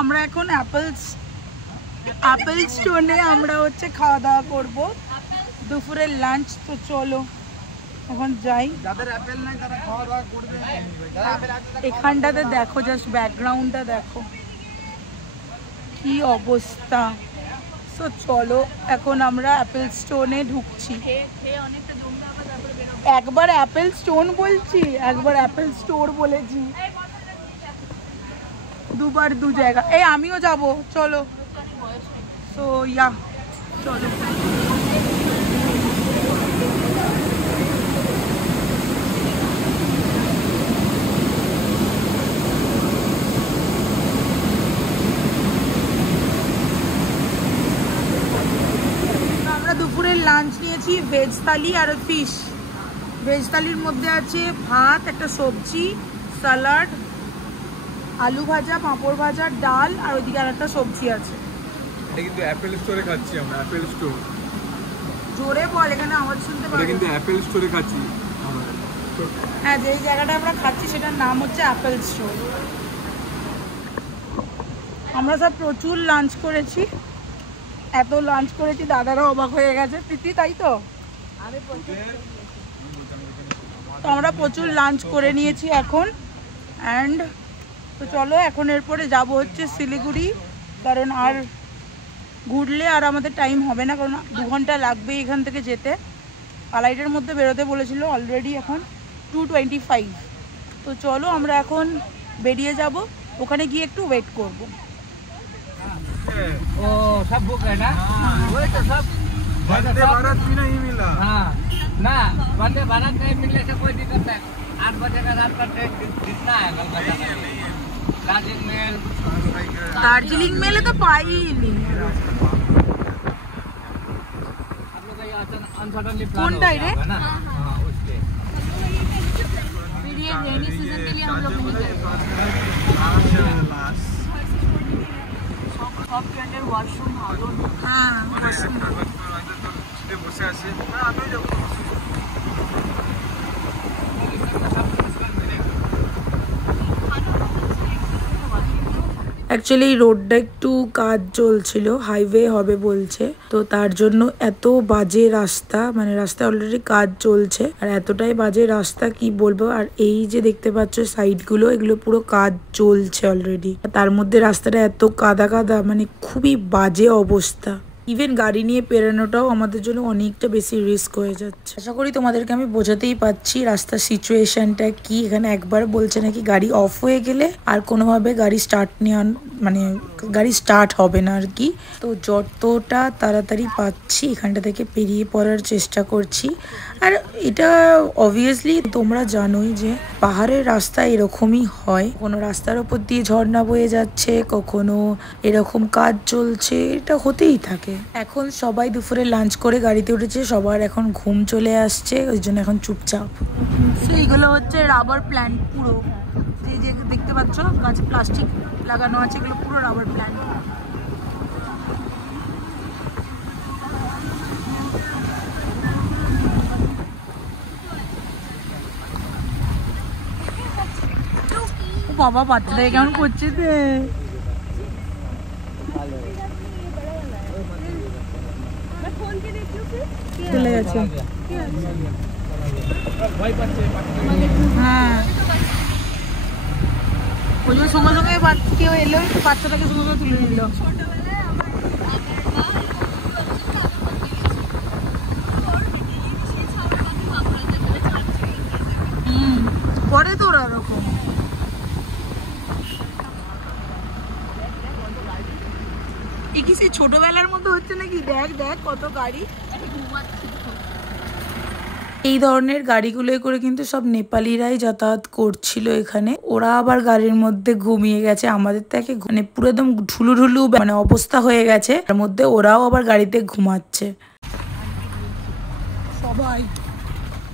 আমরা এখন অ্যাপেল স্টোনে আমরা হচ্ছে খাওয়া দাওয়া করবো দুপুরের লাঞ্চ। তো চলো এখন যাই। এখানটাতে দেখো, জাস্ট ব্যাকগ্রাউন্ডটা দেখো কি অবস্থা। তো চলো এখন আমরা অ্যাপেল স্টোনে ঢুকছি। একবার অ্যাপেল স্টোন বলছি, একবার অ্যাপেল স্টোর বলেছি, দুবার দু জায়গা। এই আমিও যাব, চলো। সো ইয়া চলো। দুপুরের লাঞ্চ নিয়েছি ভেজ থালি আর ফিশ। ভেজ থালির মধ্যে আছে ভাত, একটা সবজি, স্যালাড, আলু ভাজা, পাঁপড় ভাজা, ডাল, আর ওইদিকে আর একটা সবজি আছে। এটা কিন্তু অ্যাপেল স্টোরে খাচ্ছি আমরা, অ্যাপেল স্টোর। জোরে বল, এখানে আওয়াজ শুনতে পাবো। এটা কিন্তু অ্যাপেল স্টোরে খাচ্ছি। হ্যাঁ, যেই জায়গাটা আমরা খাচ্ছি সেটার নাম হচ্ছে অ্যাপেল স্টোর। আমরা সব প্রচুর লাঞ্চ করেছি, এত লাঞ্চ করেছি দাদারা অবাক হয়ে গেছে। প্রীতি, তাই তো? তো আমরা প্রচুর লাঞ্চ করে নিয়েছি এখন। অ্যান্ড তো চলো এখন এরপরে যাব হচ্ছে শিলিগুড়ি, কারণ আর ঘুরলে আর আমাদের টাইম হবে না, কারণ 2 ঘন্টা লাগবে এখান থেকে যেতে। আড়াইটার মধ্যে বেরোতে বলেছিল, অলরেডি এখন 2:25। তো চলো আমরা এখন বেরিয়ে যাব, ওখানে গিয়ে একটু ওয়েট করব। ओ सब बुक है ना? वही तो सब वंदे भारत भी नहीं मिला। हाँ ना, वंदे भारत नहीं मिलने से कोई दिक्कत नहीं। 8 बजे का रात का ट्रेन कितना है कलकत्ता का? दार्जिलिंग मेल। दार्जिलिंग मेल तो पाई ही नहीं। आप लोग का ये अनसर्टनली प्लान कौन हो टाइम है? गया ना? हाँ उसके। फिर ये रेनी सीजन के लिए हम लोग नहीं गए। ওয়াশরুম ভালো। হ্যাঁ, বসে আছে আমিও যাবো। অ্যাকচুয়ালি এই রোডটা একটু কাজ চলছিল, হাইওয়ে হবে বলছে, তো তার জন্য এত বাজে রাস্তা, মানে রাস্তায় অলরেডি কাজ চলছে আর এতটাই বাজে রাস্তা কি বলবো। আর এই যে দেখতে পাচ্ছ সাইডগুলো, এগুলো পুরো কাজ চলছে অলরেডি, তার মধ্যে রাস্তাটা এত কাদা কাদা, মানে খুবই বাজে অবস্থা। ইভেন গাড়ি নিয়ে পেরোনোটাও আমাদের জন্য অনেকটা বেশি রিস্ক হয়ে যাচ্ছে। আশা করি তোমাদেরকে আমি বোঝাতেই পারছি রাস্তার সিচুয়েশনটা কি। এখানে একবার বলছে নাকি গাড়ি অফ হয়ে গেলে আর কোনোভাবে গাড়ি স্টার্ট মানে গাড়ি স্টার্ট হবে না আর কি। তো যতটা তাড়াতাড়ি পাচ্ছি এখানটা থেকে পেরিয়ে পড়ার চেষ্টা করছি। আর এটা অবভিয়াসলি তোমরা জানোই যে পাহাড়ের রাস্তা এরকমই হয়, কোনো রাস্তার ওপর দিয়ে ঝর্ণা বয়ে যাচ্ছে, কখনো এরকম কাজ চলছে, এটা হতেই থাকে। এখন সবাই দুপুরে লাঞ্চ করে গাড়িতে উঠেছে, সবার এখন ঘুম চলে আসছে, ওই জন্য এখন চুপচাপ। সেইগুলো হচ্ছে রাবার প্ল্যান্ট পুরো, যে দেখতে পাচ্ছ গাছে প্লাস্টিক লাগানো আছে, এগুলো পুরো রাবার প্ল্যান্ট। বাবা বাচ্চাটাকে কেমন করছে রে, চলে গেছে। হ্যাঁ, ওই জন্য সঙ্গে সঙ্গে কেউ এলো, বাচ্চাটাকে সঙ্গে সঙ্গে তুলে নিল। পরে তো ওরা এরকম কি ছোটবেলার মতো হচ্ছে নাকি। দেখ দেখ কত গাড়ি। এই ধরনের গাড়িগুলোয় করে কিন্তু সব নেপালিরাই যাতায়াত করছিল এখানে। ওরা আবার গাড়ির মধ্যে ঘুমিয়ে গেছে, আমাদের থেকে মানে পুরো একদম ঢুলু ঢুলু মানে অবস্থা হয়ে গেছে, তার মধ্যে ওরাও আবার গাড়িতে ঘুমাচ্ছে। সবাই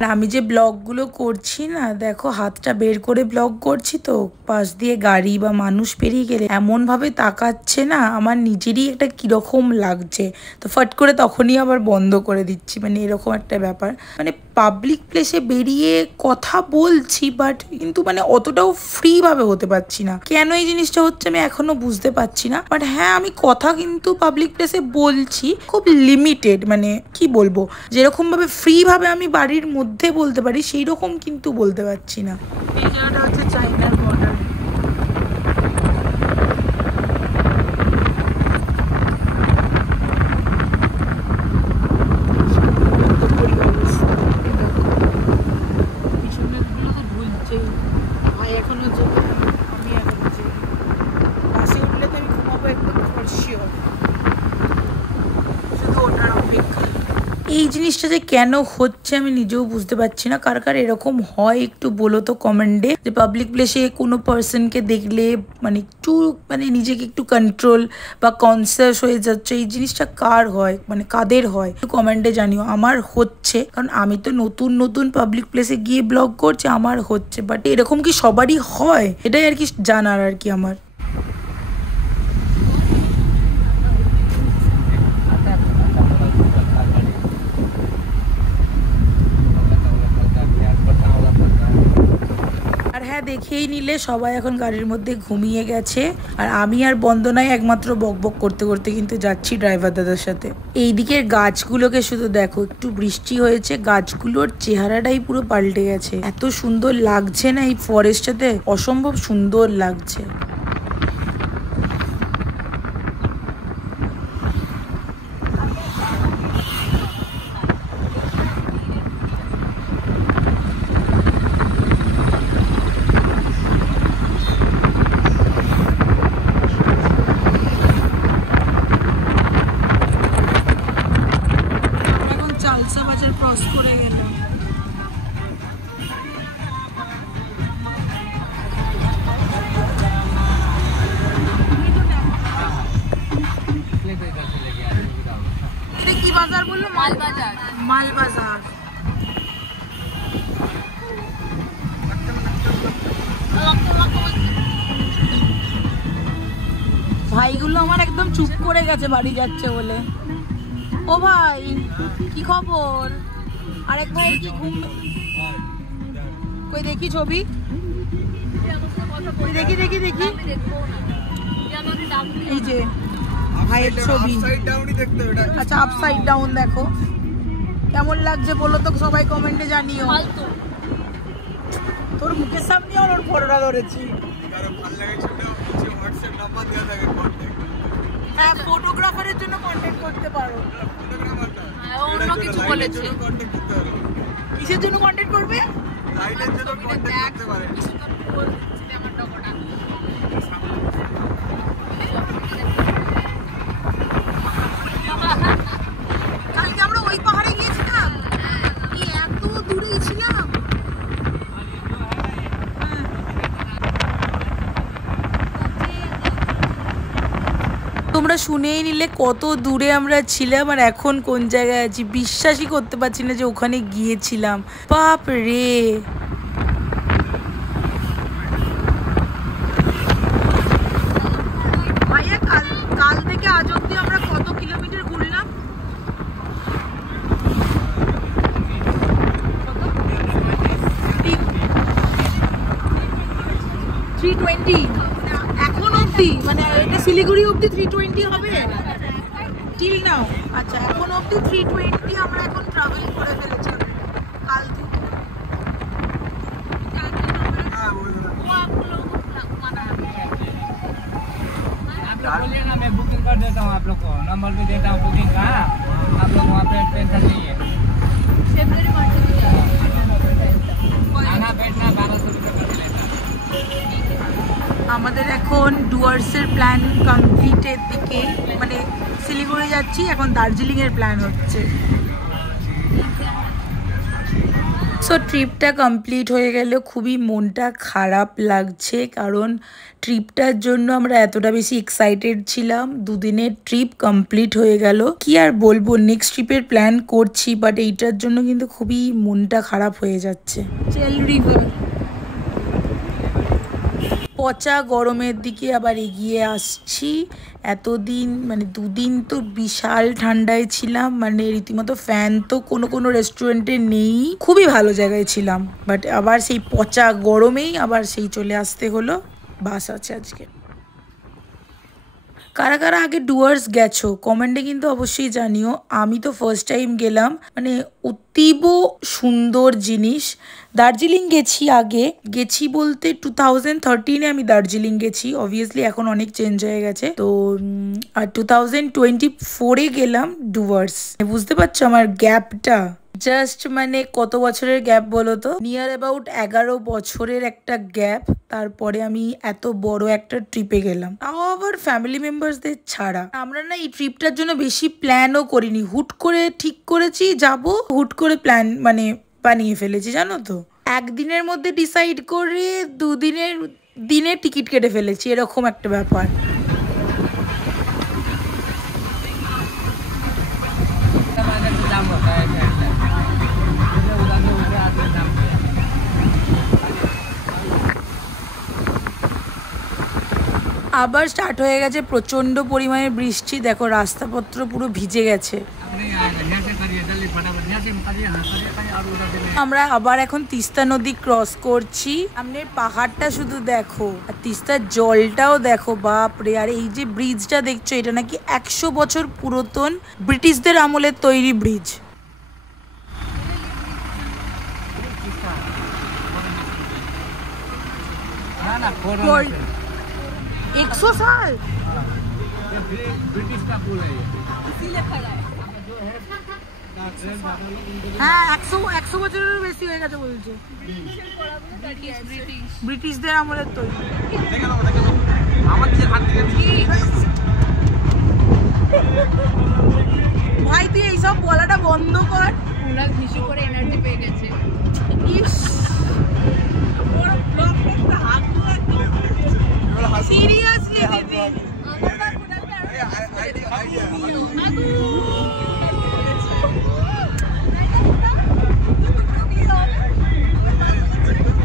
আমি যে ব্লগগুলো করছি না, দেখো হাতটা বের করে ব্লগ করছি তো, পাশ দিয়ে গাড়ি বা মানুষ পেরিয়ে গেলে এমন ভাবে তাকাচ্ছে না, আমার নিজেরই একটা কিরকম লাগছে। তো ফট করে তখনই আবার বন্ধ করে দিচ্ছি, মানে এরকম একটা ব্যাপার। মানে পাবলিক প্লেসে বেরিয়ে কথা বলছি, বাট কিন্তু মানে অতটাও ফ্রি ভাবে হতে পারছি না। কেন এই জিনিসটা হচ্ছে আমি এখনো বুঝতে পারছি না। বাট হ্যাঁ, আমি কথা কিন্তু পাবলিক প্লেসে বলছি, খুব লিমিটেড। মানে কি বলবো, যেরকম ভাবে ফ্রি ভাবে আমি বাড়ির মধ্যে বলতে পারি সেই রকম কিন্তু বলতে পারছি না। এই জায়গাটা হচ্ছে চাইনার বর্ডার। এই জিনিসটা যে কেন হচ্ছে আমি নিজেও বুঝতে পারছি না। কার কার এরকম হয় একটু বলো তো কমেন্টে, যে পাবলিক প্লেসে কোনো পার্সনকে দেখলে মানে একটু মানে নিজেকে একটু কন্ট্রোল বা কনসিয়াস হয়ে যাচ্ছে। এই জিনিসটা কার হয়, মানে কাদের হয় একটু কমেন্টে জানিও। আমার হচ্ছে, কারণ আমি তো নতুন নতুন পাবলিক প্লেসে গিয়ে ব্লগ করছি, আমার হচ্ছে। বাট এরকম কি সবারই হয়, এটাই আর কি জানার আর কি আমার। আর হ্যাঁ, দেখেই নিলে সবাই এখন গাড়ির মধ্যে ঘুমিয়ে গেছে, আর আমি আর বন্দনাই একমাত্র বকবক করতে করতে কিন্তু যাচ্ছি ড্রাইভার দাদার সাথে। এই দিকের গাছগুলোকে শুধু দেখো, একটু বৃষ্টি হয়েছে, গাছগুলোর চেহারাটাই পুরো পাল্টে গেছে। এত সুন্দর লাগছে না এই ফরেস্টটাতে, অসম্ভব সুন্দর লাগছে। ক্রস করে গেল। কি বাজার বললো? মালবাজার। মালবাজার। ভাইগুলো আমার একদম চুপ করে গেছে বাড়ি যাচ্ছে বলে। ও ভাই, কি খবর? আরেক ভাই কি ঘুম? কই দেখি ছবি, দেখি দেখি দেখি। এই যে ভাইয়ের ছবি। আচ্ছা, আপসাইড ডাউন দেখো। কেমন লাগছে বলো তো সবাই কমেন্টে জানিও। তোর মুখের সামনে ওর ফটোটা ধরেছি। হ্যাঁ, ফটোগ্রাফারের জন্য কন্টাক্ট করতে পারো। অন্য কিছু বলেছে। কিসের জন্য কন্টাক্ট করবে? লাইটের জন্য কন্টাক্ট করতে পারে। কালকে আমরা ওই পাহাড়ে গিয়েছিলাম, এত দূরে ছিলাম। তোমরা শুনেই নিলে কত দূরে আমরা ছিলাম আর এখন কোন জায়গায় আছি। বিশ্বাসই করতে পারছি না যে ওখানে গিয়েছিলাম। বাপ রে, ভাইয়া কাল থেকে আজ অব্দি আমরা কত কিলোমিটার ঘুরলাম? 320 এখন অব্দি, মানে এটা শিলিগুড়ি অব্দি 320 হবে টিল নাও। আচ্ছা, এখন অব্দি 320 আমরা এখন ট্রাভেল করে ফেলেছি কাল থেকে। बोलिएगा, मैं बुकिंग कर देता हूँ आप लोग को। नंबर भी देता हूँ बुकिंग का, आप लोग वहाँ पे टेंशन नहीं है। खाना बैठना 1200 रुपये कर लेता। আমাদের এখন ডুয়ার্সের প্ল্যান কমপ্লিটের দিকে, মানে শিলিগুড়ি যাচ্ছি, এখন দার্জিলিং এর প্ল্যান হচ্ছে। সো ট্রিপটা কমপ্লিট হয়ে গেল, খুবই মনটা খারাপ লাগছে কারণ ট্রিপটার জন্য আমরা এতটা বেশি এক্সাইটেড ছিলাম। দুদিনের ট্রিপ কমপ্লিট হয়ে গেল, কি আর বলবো, নেক্সট ট্রিপের প্ল্যান করছি বাট এইটার জন্য কিন্তু খুবই মনটা খারাপ হয়ে যাচ্ছে। পচা গরমের দিকে আবার এগিয়ে আসছি। এতদিন মানে দুদিন তো বিশাল ঠান্ডায় ছিলাম, মানে রীতিমতো ফ্যান তো কোনো কোনো রেস্টুরেন্টে নেই, খুবই ভালো জায়গায় ছিলাম, বাট আবার সেই পচা গরমেই আবার সেই চলে আসতে হলো। বাস আছে আজকে। কারা কারা আগে ডুয়ার্স গেছো কমেন্টে কিন্তু অবশ্যই জানিও। আমি তো ফার্স্ট টাইম গেলাম, মানে অতীব সুন্দর জিনিস। দার্জিলিং গেছি, আগে গেছি বলতে 2013-এ আমি দার্জিলিং গেছি, অবভিয়াসলি এখন অনেক চেঞ্জ হয়ে গেছে। তো আর 2024-এ গেলাম ডুয়ার্স। বুঝতে পারছো আমার গ্যাপটা, জাস্ট মানে কত বছরের গ্যাপ বলো তো, নিয়ার অ্যাবাউট 11 বছরের একটা গ্যাপ। তারপরে আমি এত বড় একটা ট্রিপে গেলাম, তাও আবার ফ্যামিলি মেম্বারসদের ছাড়া। আমরা না এই ট্রিপটার জন্য বেশি প্ল্যানও করিনি, হুট করে ঠিক করেছি যাব, হুট করে প্ল্যান মানে বানিয়ে ফেলেছি জানো তো। একদিনের মধ্যে ডিসাইড করে দিনে টিকিট কেটে ফেলেছি, এরকম একটা ব্যাপার। আবার স্টার্ট হয়ে গেছে প্রচন্ড পরিমাণে বৃষ্টি, দেখো রাস্তাপত্র পুরো ভিজে গেছে। আমরা আবার এখন তিস্তা নদী ক্রস করছি, সামনের পাহাড়টা শুধু দেখো আর তিস্তার জলটাও দেখো, বাপরে। আর এই যে ব্রিজটা দেখছো, এটা নাকি 100 বছর পুরাতন, ব্রিটিশদের আমলের তৈরি ব্রিজ। ना 100 साल ब्रिटिश का पुल है ये, इसीलिए खड़ा है। হ্যাঁ 100 বছরের বেশি হয়ে গেছে বলছে, ব্রিটিশদের আমলের তৈরি। ভাই তুই এইসব বলাটা বন্ধ কর, ওরা ভিশু করে এনার্জি পেয়ে গেছে। ইস সিরিয়াসলি দিদি,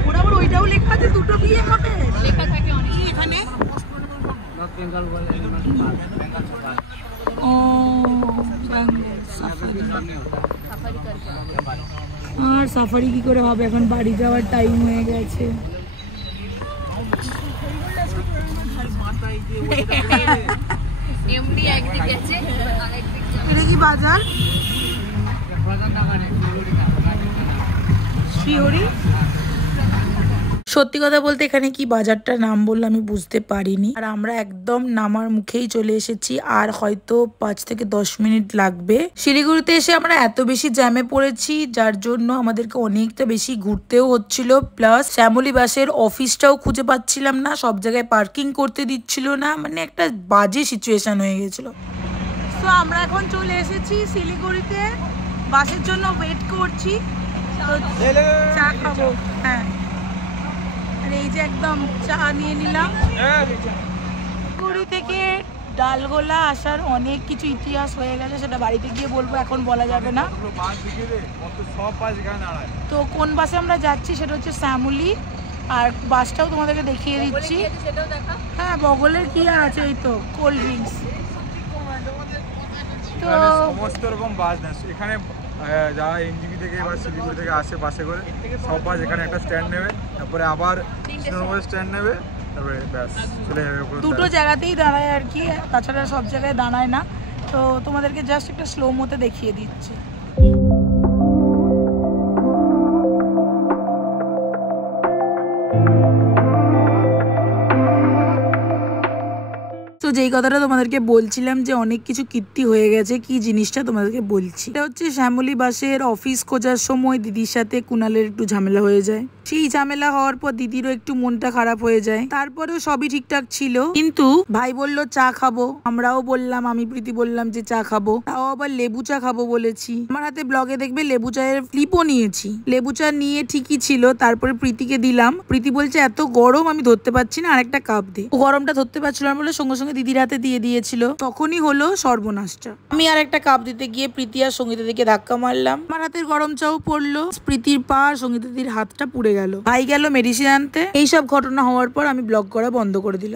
ওরা আবার ওইটাও লেখা আছে দুটো বিয়ে হবে, লেখা থাকে অনেক এখানে। नॉर्थ बंगाल बोले बंगाल सफारी ও सामने होता है। সাফারি করতে আর সাফারি কি করে হবে, এখন বাড়ি যাওয়ার টাইম হয়ে গেছে। এমনি একদিক গেছে আরেকদিক যাবে। এটা কি বাজার? प्रधान नगर है শিহরি। সত্যি কথা বলতে এখানে কি বাজারটার নাম বললে আমি বুঝতে পারিনি। আর আমরা একদম নামার মুখেই চলে এসেছি, আর হয়তো 5 থেকে 10 মিনিট লাগবে। শিলিগুড়িতে এসে আমরা এত বেশি জ্যামে পড়েছি যার জন্য আমাদেরকে অনেকটা বেশি ঘুরতেও হচ্ছিল, প্লাস শ্যামলী বাসের অফিসটাও খুঁজে পাচ্ছিলাম না, সব জায়গায় পার্কিং করতে দিচ্ছিল না, মানে একটা বাজে সিচুয়েশন হয়ে গেছিল। তো আমরা এখন চলে এসেছি শিলিগুড়িতে, বাসের জন্য ওয়েট করছি, চা খাবো। হ্যাঁ আর এই যে একদম চা নিয়ে নিলাম। শিলিগুড়ি থেকে ডালগোলা আসার অনেক কিছু ইতিহাস হয়ে গেছে, সেটা বাড়িতে গিয়ে বলবো, এখন বলা যাবে না। তো কোন বাসে আমরা যাচ্ছি সেটা হচ্ছে শ্যামলী, আর বাসটাও তোমাদেরকে দেখিয়ে দিচ্ছি। সেটাও দেখা। হ্যাঁ বগলের কি আর আছে, এই তো কোল্ড ড্রিঙ্কস। তো সমস্ত রকম বাস না এখানে, যারা এনজিপি থেকে বা শিলিগুড়ি থেকে আসে বাসে করে, সব বাস এখানে একটা স্ট্যান্ড নেবে, তারপরে আবার কৃষ্ণনগর স্ট্যান্ড নেবে, তারপরে ব্যাস চলে যাবে। দুটো জায়গাতেই দাঁড়ায় আর কি, তাছাড়া সব জায়গায় দাঁড়ায় না। তো তোমাদেরকে জাস্ট একটা স্লো মোতে দেখিয়ে দিচ্ছি। তো তো যেই কথাটা তোমাদেরকে বলছিলাম যে অনেক কিছু কীর্তি হয়ে গেছে, কি জিনিসটা তোমাদেরকে বলছি। এটা হচ্ছে শ্যামলী বাসের অফিস খোঁজার সময় দিদির সাথে কুনালের একটু ঝামেলা হয়ে যায়। সেই ঝামেলা হওয়ার পর দিদিরও একটু মনটা খারাপ হয়ে যায়। তারপরেও সবই ঠিকঠাক ছিল, কিন্তু ভাই বলল চা খাবো, আমরাও বললাম, আমি প্রীতি বললাম যে চা খাবো, তাও আবার লেবু চা খাবো বলেছি। আমার হাতে ব্লগে দেখবে লেবু চায়ের ক্লিপও নিয়েছি। লেবু চা নিয়ে ঠিকই ছিল, তারপরে প্রীতিকে দিলাম। প্রীতি বলছে এত গরম আমি ধরতে পারছি না, আরেকটা কাপ দে। ও গরমটা ধরতে পারছিল না বলে সঙ্গে সঙ্গে দিদির হাতে দিয়ে দিয়েছিল। তখনই হলো সর্বনাশটা। আমি আর একটা কাপ দিতে গিয়ে প্রীতি আর সঙ্গীতা দিকে ধাক্কা মারলাম। আমার হাতের গরম চাও পড়লো, প্রীতির পা আর সঙ্গীতা দিদির হাতটা পুড়ে গেল। ভাই গেল মেডিসিন আনতে। এইসব ঘটনা হওয়ার পর আমি ব্লগ করা বন্ধ করে দিলাম।